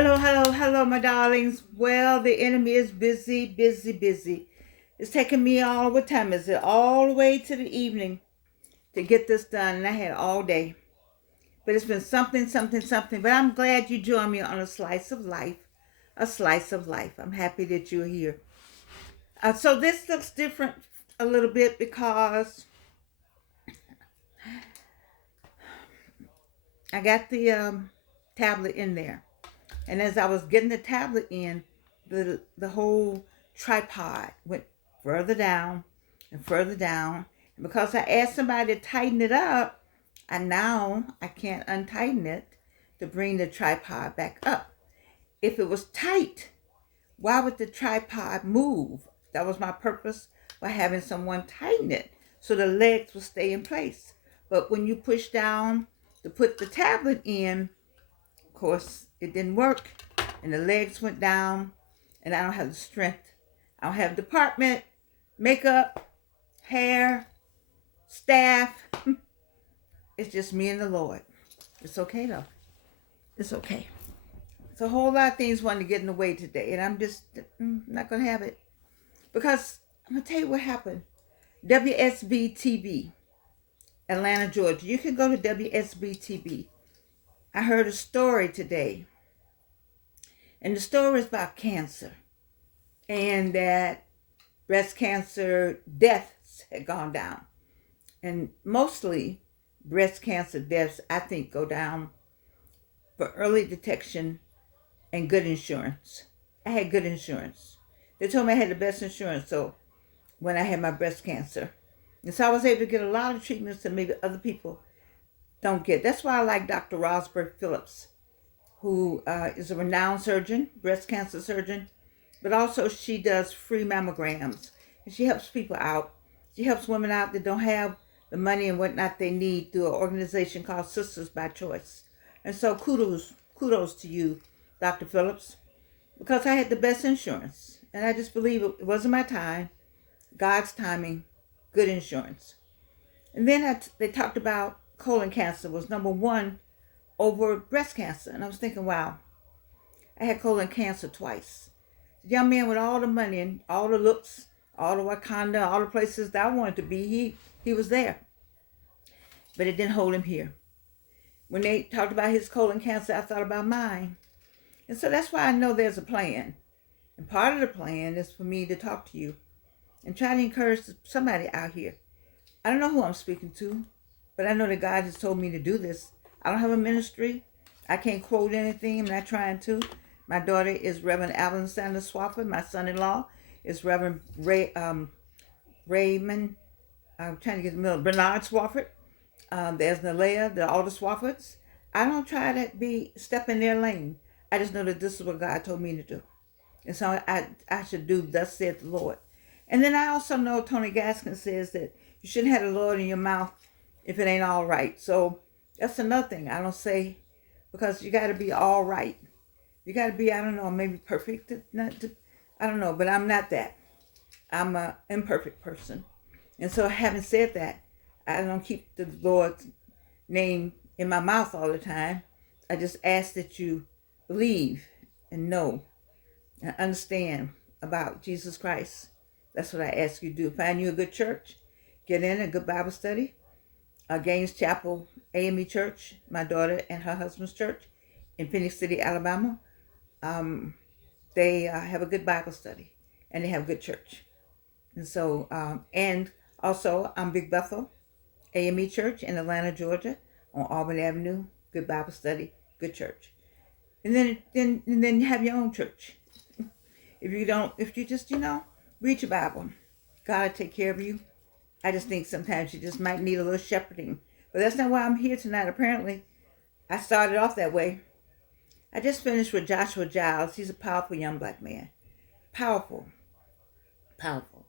Hello, my darlings. Well, the enemy is busy, busy, busy. It's taking me all, what time is it? All the way to the evening to get this done, and I had all day. But it's been something, something, something. But I'm glad you joined me on a slice of life. A slice of life. I'm happy that you're here. So this looks different a little bit because I got the tablet in there. And as I was getting the tablet in, the whole tripod went further down and further down. And because I asked somebody to tighten it up, I can't untighten it to bring the tripod back up. If it was tight, why would the tripod move? That was my purpose by having someone tighten it so the legs would stay in place. But when you push down to put the tablet in, of course, it didn't work, and the legs went down, and I don't have the strength. I don't have department, makeup, hair, staff. It's just me and the Lord. It's okay, though. It's okay. It's a whole lot of things wanting to get in the way today, and I'm just not going to have it. Because I'm going to tell you what happened. WSB TV, Atlanta, Georgia. You can go to WSB TV. I heard a story today, and the story is about cancer, and that breast cancer deaths had gone down. And mostly breast cancer deaths, I think, go down for early detection and good insurance. I had good insurance. They told me I had the best insurance, so when I had my breast cancer. And so I was able to get a lot of treatments that maybe other people don't get. That's why I like Dr. Rosberg Phillips, who is a renowned surgeon, breast cancer surgeon, but also she does free mammograms. And she helps people out. She helps women out that don't have the money and whatnot they need through an organization called Sisters by Choice. And so kudos to you, Dr. Phillips, because I had the best insurance. And I just believe it wasn't my time, God's timing, good insurance. And then they talked about colon cancer was number one over breast cancer. And I was thinking, wow, I had colon cancer twice. The young man with all the money and all the looks, all the Wakanda, all the places that I wanted to be, he was there. But it didn't hold him here. When they talked about his colon cancer, I thought about mine. And so that's why I know there's a plan. And part of the plan is for me to talk to you and try to encourage somebody out here. I don't know who I'm speaking to, but I know that God has told me to do this. I don't have a ministry. I can't quote anything. I'm not trying to. My daughter is Reverend Alvin Sanders Swafford. My son-in-law is Reverend Raymond. I'm trying to get the middle. Bernard Swafford. There's Nalea, all the Swaffords. I don't try to step in their lane. I just know that this is what God told me to do. And so I should do thus saith the Lord. And then I also know Tony Gaskin says that you shouldn't have the Lord in your mouth if it ain't all right. So that's another thing I don't say, because you got to be all right. You got to be, I don't know, maybe perfect. I don't know, but I'm not that. I'm an imperfect person. And so having said that, I don't keep the Lord's name in my mouth all the time. I just ask that you believe and know and understand about Jesus Christ. That's what I ask you to do. Find you a good church. Get in a good Bible study. Gaines Chapel AME Church, my daughter and her husband's church in Phoenix City, Alabama. They have a good Bible study and they have a good church. And so, and also I'm Big Bethel AME Church in Atlanta, Georgia on Auburn Avenue. Good Bible study, good church. And then you have your own church. If you just, read your Bible, God will take care of you. I just think sometimes you just might need a little shepherding. But that's not why I'm here tonight, apparently. I started off that way. I just finished with Joshua Giles. He's a powerful young black man. Powerful. Powerful.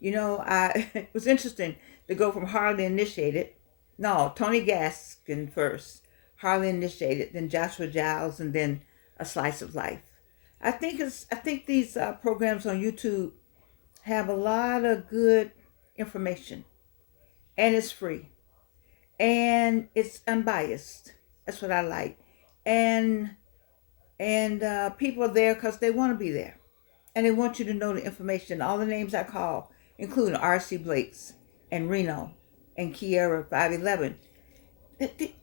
It was interesting to go from Hardly Initiated. No, Tony Gaskin first. Hardly Initiated, then Joshua Giles, and then A Slice of Life. I think these programs on YouTube have a lot of good information, and it's free, and it's unbiased. That's what I like. And And people are there because they want to be there. And they want you to know the information. All the names I call, including R.C. Blakes and Reno and Kiera 511.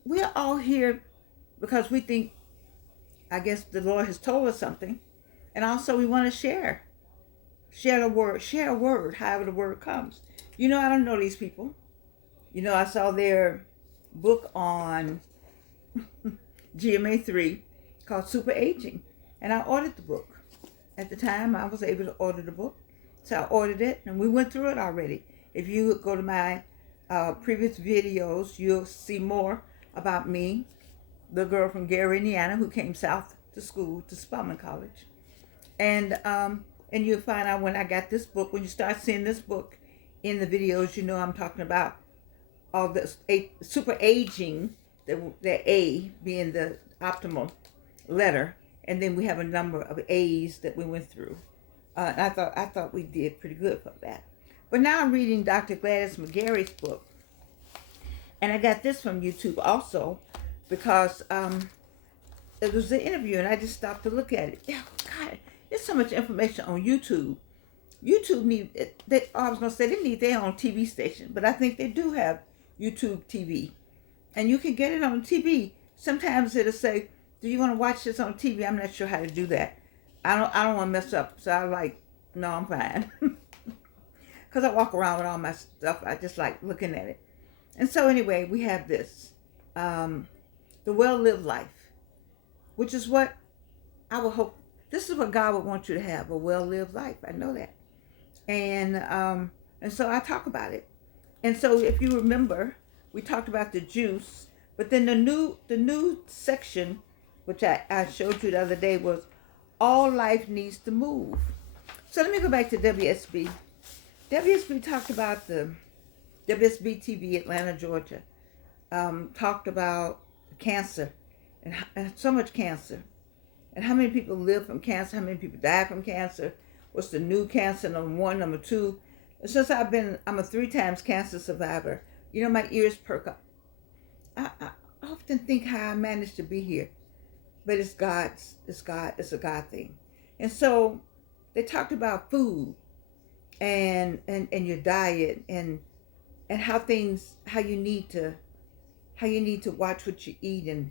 We're all here because we think, I guess the Lord has told us something. And also we want to share. Share the word. Share a word, however the word comes. You know, I don't know these people. You know, I saw their book on GMA3 called Super Aging. And I ordered the book. At the time, I was able to order the book. So I ordered it, and we went through it already. If you go to my previous videos, you'll see more about me, the girl from Gary, Indiana, who came south to school to Spelman College. And you'll find out when I got this book, when you start seeing this book in the videos, you know I'm talking about all this super aging, the A being the optimal letter, and then we have a number of A's that we went through. I thought we did pretty good for that. But now I'm reading Dr. Gladys McGarry's book, and I got this from YouTube also because it was an interview, and I just stopped to look at it. Oh, God, there's so much information on YouTube. YouTube I was gonna say they need their own TV station, but I think they do have YouTube TV, and you can get it on TV. Sometimes it'll say, "Do you want to watch this on TV?" I'm not sure how to do that. I don't want to mess up, so I like, no, I'm fine, because I walk around with all my stuff. I just like looking at it, and so anyway, we have this, the well-lived life, which is what I would hope. This is what God would want you to have, a well-lived life. I know that, and so I talk about it. And so if you remember, we talked about the juice, but then the new section, which I showed you the other day, was all life needs to move. So let me go back to WSB. WSB talked about the WSB TV, Atlanta, Georgia, talked about cancer and so much cancer, and how many people live from cancer, how many people die from cancer, what's the new cancer, number one, number two. Since I'm a 3 times cancer survivor, you know, my ears perk up. I often think how I managed to be here, but it's a God thing. And so they talked about food and your diet and how you need to watch what you eat and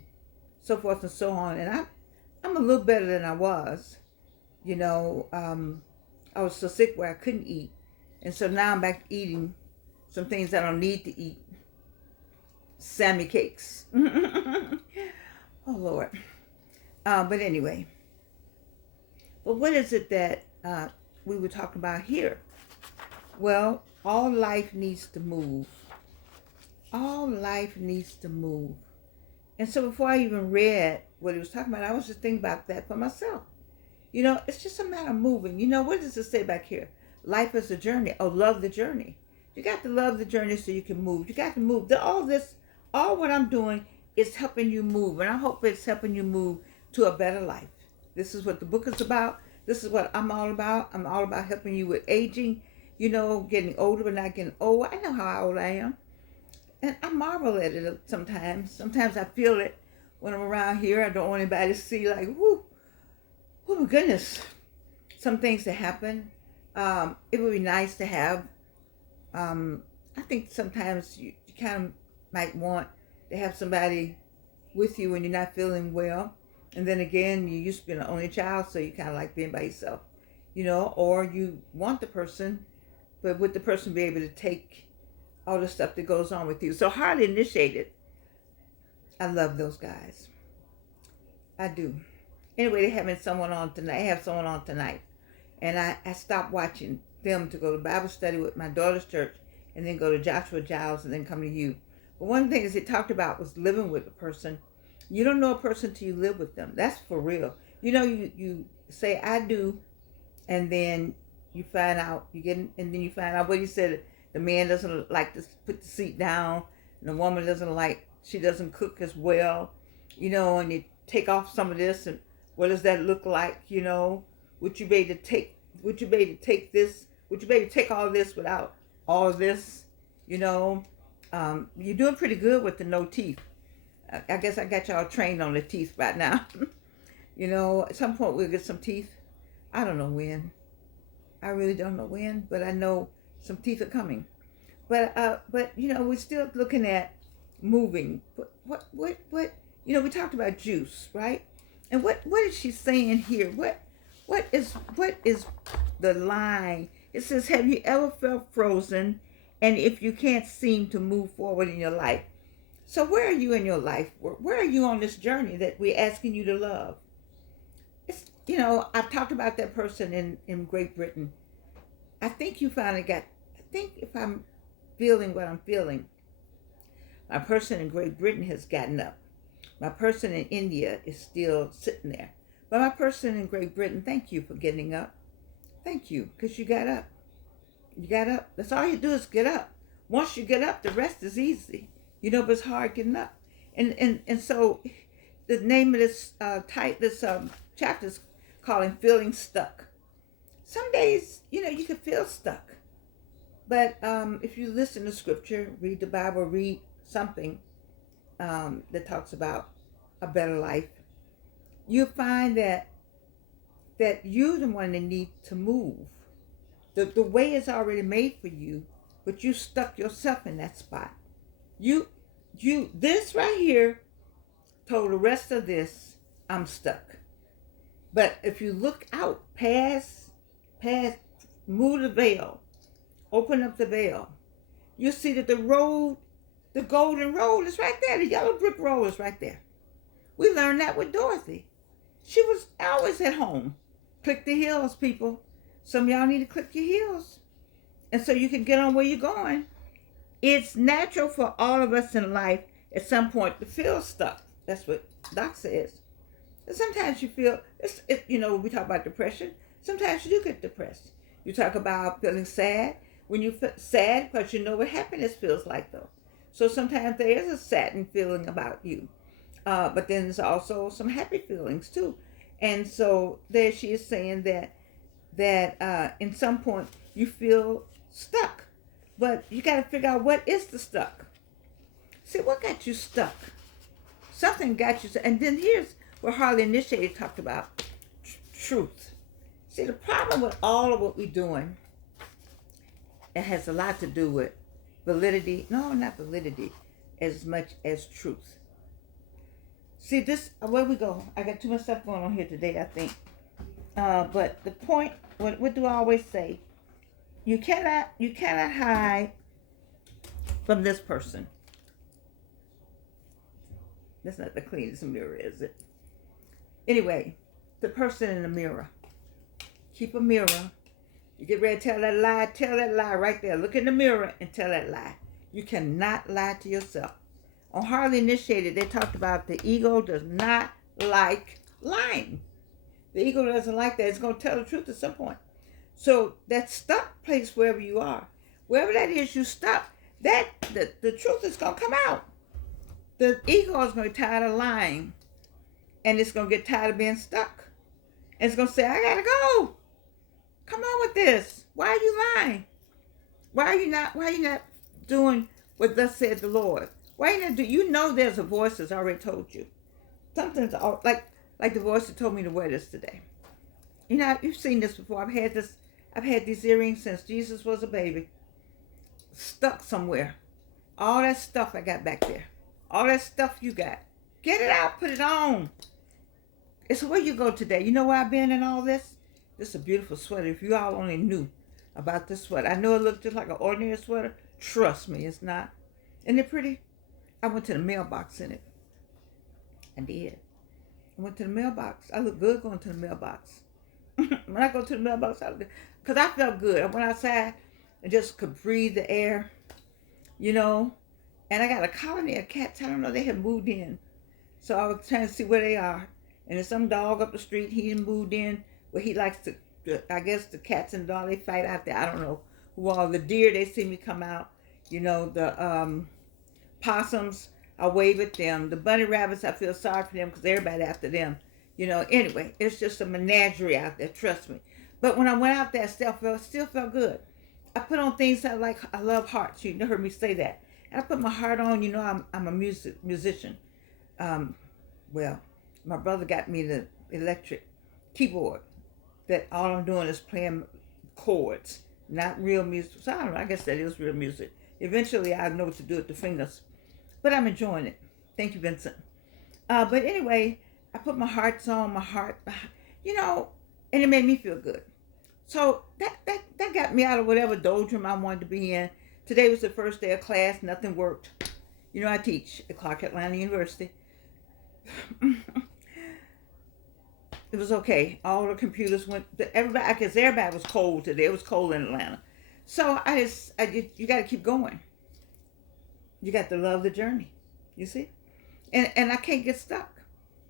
so forth and so on. And I'm a little better than I was, you know. I was so sick where I couldn't eat. And so now I'm back eating some things I don't need to eat. Sammy cakes. Oh, Lord. But anyway. But what is it that we were talking about here? Well, all life needs to move. All life needs to move. And so before I even read what he was talking about, I was just thinking about that for myself. You know, it's just a matter of moving. You know, what does it say back here? Life is a journey. Oh, love the journey. You got to love the journey so you can move. You got to move. All what I'm doing is helping you move. And I hope it's helping you move to a better life. This is what the book is about. This is what I'm all about. I'm all about helping you with aging. You know, getting older but not getting old. I know how old I am. And I marvel at it sometimes. Sometimes I feel it when I'm around here. I don't want anybody to see like, whoo, oh my goodness. Some things that happen. It would be nice to have, I think sometimes you kind of might want to have somebody with you when you're not feeling well. And then again, you used to be an only child, so you kind of like being by yourself, you know, or you want the person, but would the person be able to take all the stuff that goes on with you? So Hardly Initiated, I love those guys. I do. Anyway, they're having someone on tonight. I have someone on tonight. And I stopped watching them to go to Bible study with my daughter's church and then go to Joshua Giles and then come to you. But one of the things it talked about was living with a person. You don't know a person till you live with them. That's for real. You know, you say, I do, and then you find out, and then you find out what he said. The man doesn't like to put the seat down, and the woman she doesn't cook as well, you know, and you take off some of this, and what does that look like, you know? Would you be able to take this? Would you be able to take all this without all of this? You know, you're doing pretty good with the no teeth. I guess I got y'all trained on the teeth right now. You know, at some point we'll get some teeth. I don't know when. I really don't know when, but I know some teeth are coming. But you know, we're still looking at moving. But what? You know, we talked about juice, right? And what is she saying here? What is the line? It says, "Have you ever felt frozen, and if you can't seem to move forward in your life?" So where are you in your life? Where are you on this journey that we're asking you to love? It's, you know, I've talked about that person in Great Britain. I think you finally got. I think if I'm feeling what I'm feeling, my person in Great Britain has gotten up. My person in India is still sitting there. But my person in Great Britain, thank you for getting up. Thank you, because you got up. You got up. That's all you do is get up. Once you get up, the rest is easy. You know, but it's hard getting up. And so the name of this chapter is calling Feeling Stuck. Some days, you know, you can feel stuck. But if you listen to scripture, read the Bible, read something that talks about a better life, you find that you're the one that needs to move. The way is already made for you, but you stuck yourself in that spot. You this right here told the rest of this, I'm stuck. But if you look out past, move the veil, open up the veil, you see that the road, the golden road is right there. The yellow brick road is right there. We learned that with Dorothy. She was always at home. Click the heels, people. Some of y'all need to click your heels. And so you can get on where you're going. It's natural for all of us in life at some point to feel stuck. That's what Doc says. And sometimes you feel, you know, we talk about depression. Sometimes you do get depressed. You talk about feeling sad. When you feel sad, because you know what happiness feels like, though. So sometimes there is a saddened feeling about you. But then there's also some happy feelings, too. And so there she is saying that in some point you feel stuck. But you got to figure out what is the stuck. See, what got you stuck? Something got you stuck. And then here's what Harley Initiated talked about. Truth. See, the problem with all of what we're doing, it has a lot to do with validity. No, not validity, as much as truth. See, this, where we go? I got too much stuff going on here today, I think. But the point, what do I always say? You cannot hide from this person. That's not the cleanest mirror, is it? Anyway, the person in the mirror. Keep a mirror. You get ready to tell that lie right there. Look in the mirror and tell that lie. You cannot lie to yourself. On Harley Initiated, they talked about the ego does not like lying. The ego doesn't like that. It's going to tell the truth at some point. So that stuck place wherever you are, wherever that is you stuck, the truth is going to come out. The ego is going to get tired of lying, and it's going to get tired of being stuck. And it's going to say, I got to go. Come on with this. Why are you lying? Why are you not doing what thus said the Lord? Why are you not you know there's a voice that's already told you. Something's like the voice that told me to wear this today. You know, you've seen this before. I've had these earrings since Jesus was a baby. Stuck somewhere. All that stuff I got back there. All that stuff you got. Get it out, put it on. It's where you go today. You know where I've been in all this? This is a beautiful sweater. If you all only knew about this sweater. I know it looked just like an ordinary sweater. Trust me, it's not. Isn't it pretty? I went to the mailbox in it. I did. I went to the mailbox. I look good going to the mailbox. When I go to the mailbox, because I felt good. I went outside and just could breathe the air, you know. And I got a colony of cats. I don't know, they had moved in. So I was trying to see where they are. And there's some dog up the street. He moved in where he likes to, I guess the cats and the dog, they fight out there. I don't know who all. The deer, they see me come out. You know, the possums, I wave at them. The bunny rabbits, I feel sorry for them because everybody after them. You know, anyway, it's just a menagerie out there, trust me. But when I went out there, I still felt good. I put on things I like. I love hearts. You heard me say that. And I put my heart on. You know, I'm a musician. Well, my brother got me electric keyboard that all I'm doing is playing chords, not real music. So I don't know, I guess that is real music. Eventually I'll know what to do with the fingers. But I'm enjoying it. Thank you, Vincent. But anyway, I put my hearts on, my heart, you know, and it made me feel good. So that got me out of whatever doldrum I wanted to be in. Today was the first day of class. Nothing worked. You know, I teach at Clark Atlanta University. It was okay. All the computers went. Everybody, because everybody was cold today. It was cold in Atlanta. So you got to keep going. You got to love the journey. You see, and I can't get stuck.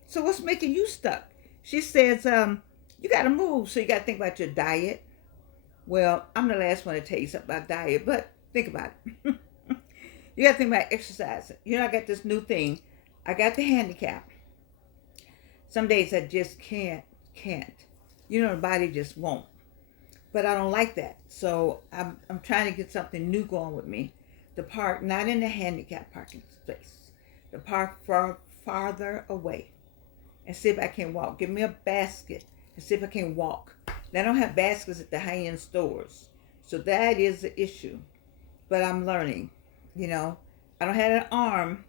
So what's making you stuck? She says, you got to move. So you got to think about your diet. Well, I'm the last one to tell you something about diet, but think about it. You got to think about exercising. You know, I got this new thing. I got the handicap. Some days I just can't. You know, the body just won't. But I don't like that. So I'm trying to get something new going with me. The park, not in the handicap parking space. The park farther away. And see if I can walk. Give me a basket and see if I can walk. They don't have baskets at the high-end stores. So that is the issue. But I'm learning, you know. I don't have an arm,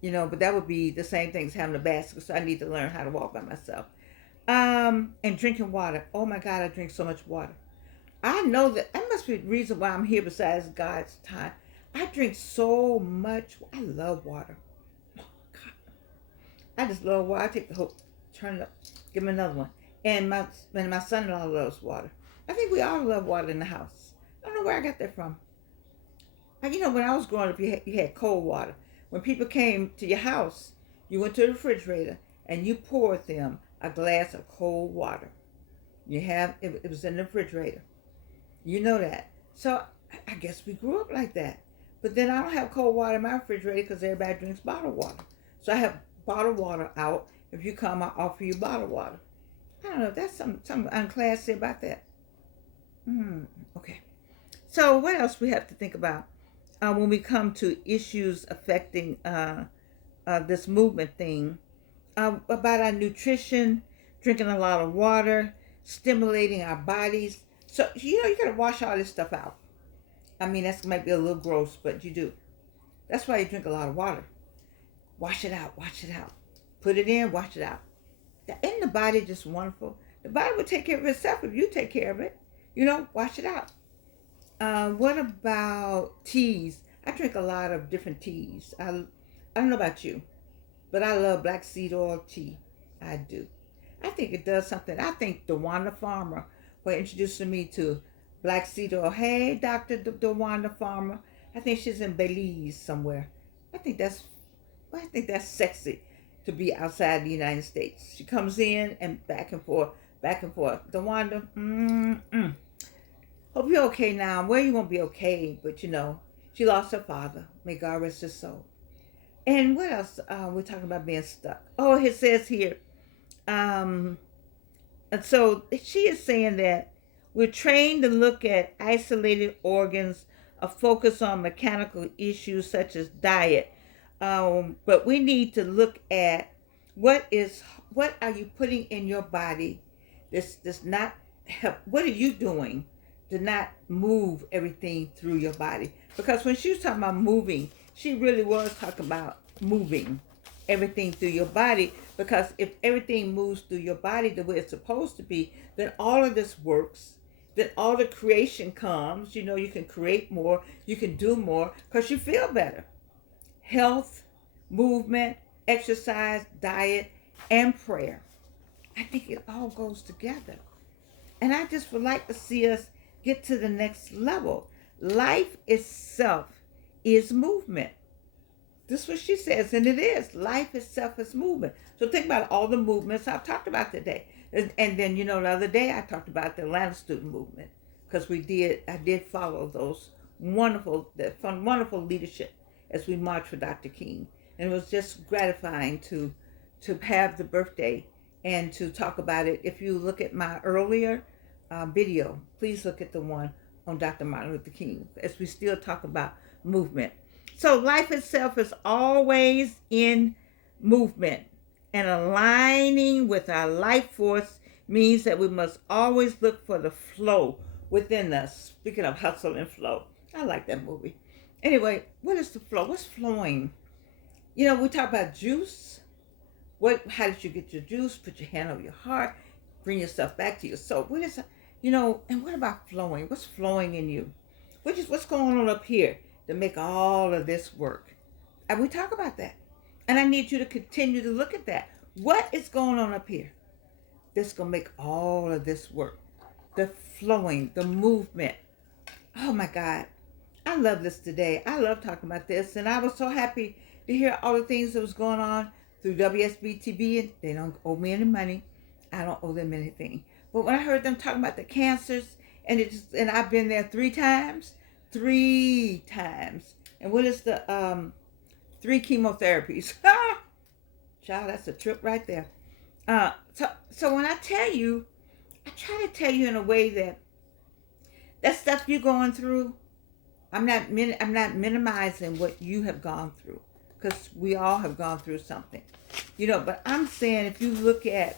you know, but that would be the same thing as having a basket. So I need to learn how to walk by myself. And drinking water. Oh my God, I drink so much water. I know that must be the reason why I'm here besides God's time. I drink so much. I love water. Oh God. I just love water. I take the whole, turn it up, give me another one. And my son-in-law loves water. I think we all love water in the house. I don't know where I got that from. You know, when I was growing up, you had cold water. When people came to your house, you went to the refrigerator and you poured them a glass of cold water. It was in the refrigerator. You know that. So I guess we grew up like that. But then I don't have cold water in my refrigerator because everybody drinks bottled water. So I have bottled water out. If you come, I offer you bottled water. I don't know if that's something unclassy about that. Okay. So what else we have to think about when we come to issues affecting this movement thing? About our nutrition, drinking a lot of water, stimulating our bodies. So, you know, you got to wash all this stuff out. I mean, that might be a little gross, but you do. That's why you drink a lot of water. Wash it out, wash it out. Put it in, wash it out. Isn't the body just wonderful? The body will take care of itself if you take care of it. You know, wash it out. What about teas? I drink a lot of different teas. I don't know about you, but I love black seed oil tea. I do. I think it does something. I think DeWanda Farmer for introducing me to black seed oil. Hey, Dr. DeWanda Farmer. I think she's in Belize somewhere. I think that's sexy to be outside the United States. She comes in and back and forth. DeWanda, hope you're okay now. Well, you won't be okay, but you know, she lost her father. May God rest his soul. And what else? We're talking about being stuck. Oh, it says here. And so she is saying that we're trained to look at isolated organs, a focus on mechanical issues such as diet. But we need to look at what are you putting in your body this not help. What are you doing to not move everything through your body? Because when she was talking about moving, she really was talking about moving everything through your body. Because if everything moves through your body the way it's supposed to be, then all of this works. Then all the creation comes. You know, you can create more. You can do more because you feel better. Health, movement, exercise, diet, and prayer. I think it all goes together. And I just would like to see us get to the next level. Life itself is movement. This is what she says, and it is. Life itself is movement. So think about all the movements I've talked about today. And then, you know, the other day I talked about the Atlanta student movement because I did follow those wonderful leadership as we marched for Dr. King. And it was just gratifying to have the birthday and to talk about it. If you look at my earlier video, please look at the one on Dr. Martin Luther King as we still talk about movement. So life itself is always in movement. And aligning with our life force means that we must always look for the flow within us. Speaking of hustle and flow, I like that movie. Anyway, what is the flow? What's flowing? You know, we talk about juice. How did you get your juice? Put your hand over your heart, bring yourself back to your soul. What is, and what about flowing? What's flowing in you? What's going on up here to make all of this work? And we talk about that. And I need you to continue to look at that. What is going on up here that's going to make all of this work? The flowing, the movement. Oh my God. I love this today. I love talking about this. And I was so happy to hear all the things that was going on through WSB-TV. And they don't owe me any money. I don't owe them anything. But when I heard them talking about the cancers, and I've been there 3 times. 3 times. And what is the 3 chemotherapies? Child, that's a trip right there. So when I tell you, I try to tell you in a way that stuff you're going through, I'm not minimizing what you have gone through, because we all have gone through something, But I'm saying if you look at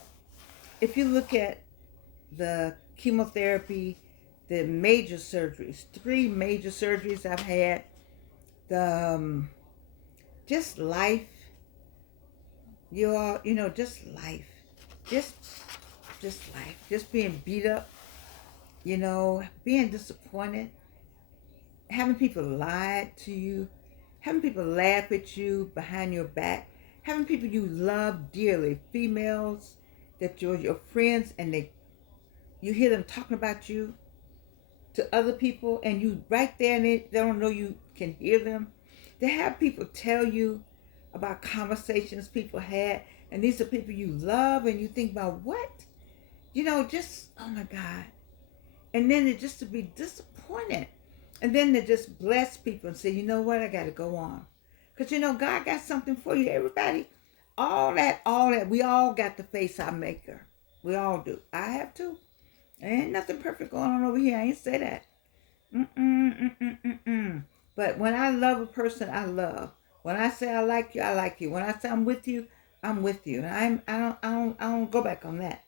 the chemotherapy, the major surgeries, 3 major surgeries I've had, the just life, just life, just life, just being beat up, being disappointed, having people lie to you, having people laugh at you behind your back, having people you love dearly, females that you're your friends, and you hear them talking about you to other people, and you right there, and they don't know you can hear them. They have people tell you about conversations people had, and these are people you love, and you think about what? Just, oh my God. And then it just to be disappointed. And then to just bless people and say, you know what, I got to go on. Because, God got something for you, everybody. All that, we all got to face our maker. We all do. I have too. There ain't nothing perfect going on over here. I ain't say that. But when I love a person, I love. When I say I like you, I like you. When I say I'm with you, I'm with you. And I don't go back on that.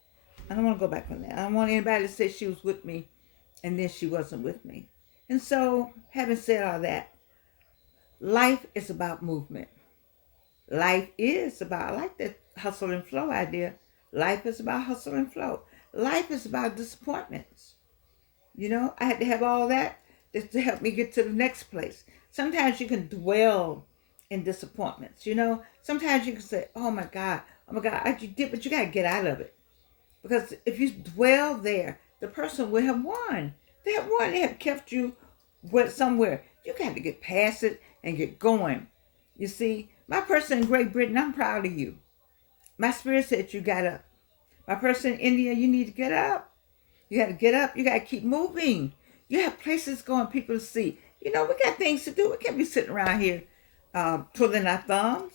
I don't want to go back on that. I don't want anybody to say she was with me and then she wasn't with me. And so, having said all that, life is about movement. Life is about, I like that hustle and flow idea. Life is about hustle and flow. Life is about disappointments. I had to have all that just to help me get to the next place. Sometimes you can dwell in disappointments, Sometimes you can say, oh my God, you did, but you got to get out of it. Because if you dwell there, the person will have won. They have kept you somewhere. You got to get past it and get going. You see, my person in Great Britain, I'm proud of you. My spirit said you got up. My person in India, you need to get up. You got to get up. You got to keep moving. You have places going, people to see. We got things to do. We can't be sitting around here twiddling our thumbs.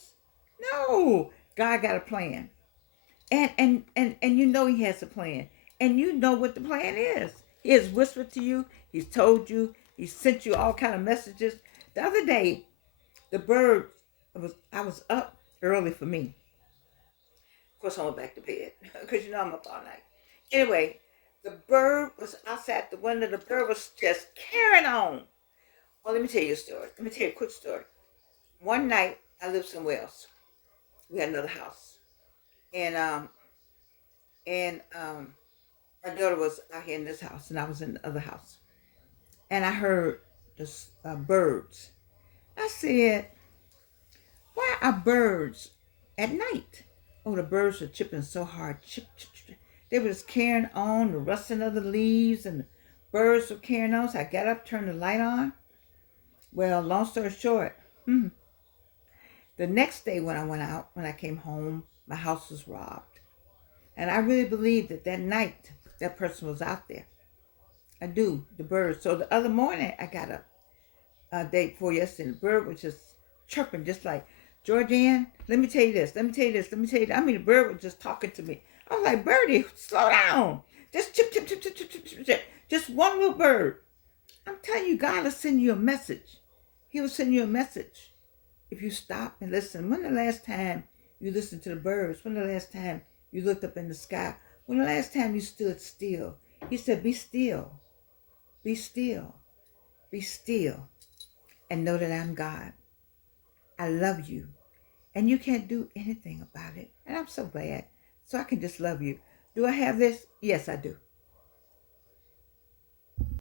No, God got a plan. And he has a plan. And you know what the plan is. He has whispered to you. He's told you. He sent you all kind of messages. The other day, the birds, I was up early for me. Of course, I went back to bed because I'm up all night. Anyway, the bird was outside the window. The bird was just carrying on. Well, let me tell you a story. Let me tell you a quick story. One night, I lived somewhere else. We had another house. And my daughter was out here in this house, and I was in the other house. And I heard the birds. I said, why are birds at night? Oh, the birds were chipping so hard. Chip, chip, chip. They were just carrying on, the rustling of the leaves, and the birds were carrying on. So I got up, turned the light on. Well, long story short, the next day when I came home, my house was robbed. And I really believe that night, that person was out there. I do, the bird. So the other morning, I got up a day before yesterday, and the bird was just chirping, just like, Georgianne, let me tell you this. I mean, the bird was just talking to me. I was like, Birdie, slow down. Just chip, chip, chip, chip, chip, chip, chip, chip. Just one little bird. I'm telling you, God will send you a message. He will send you a message if you stop and listen. When the last time you listen to the birds? When the last time you looked up in the sky? When the last time you stood still? He said, be still, be still, be still, and know that I'm God. I love you, and you can't do anything about it. And I'm so glad. So I can just love you. Do I have this? Yes, I do.